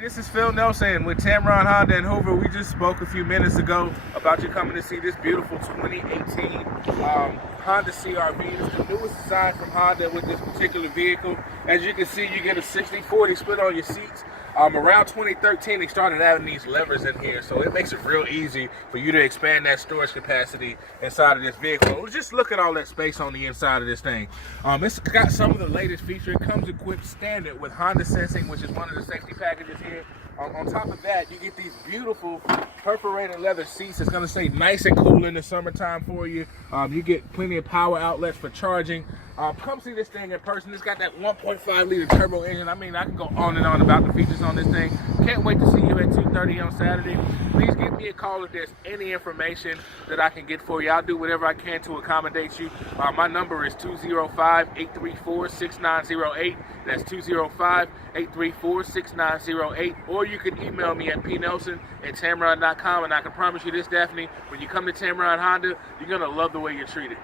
This is Phil Nelson with Tameron Honda and Hoover. We just spoke a few minutes ago about you coming to see this beautiful 2018 Honda CR-V. It's the newest design from Honda with this particular vehicle. As you can see, you get a 60-40 split on your seats. Around 2013, they started adding these levers in here, so it makes it real easy for you to expand that storage capacity inside of this vehicle. Just look at all that space on the inside of this thing. It's got some of the latest features. It comes equipped standard with Honda Sensing, which is one of the safety packages here. On top of that, you get these beautiful perforated leather seats. It's going to stay nice and cool in the summertime for you. You get plenty of power outlets for charging. Come see this thing in person. It's got that 1.5 liter turbo engine. I mean, I can go on and on about the features on this thing. Can't wait to see you at 2:30 on Saturday. Please give me a call if there's any information that I can get for you. I'll do whatever I can to accommodate you. My number is 205-834-6908. That's 205-834-6908. Or you can email me at pnelson@tameron.com, and I can promise you this, Daphne, when you come to Tameron Honda, you're going to love the way you're treated.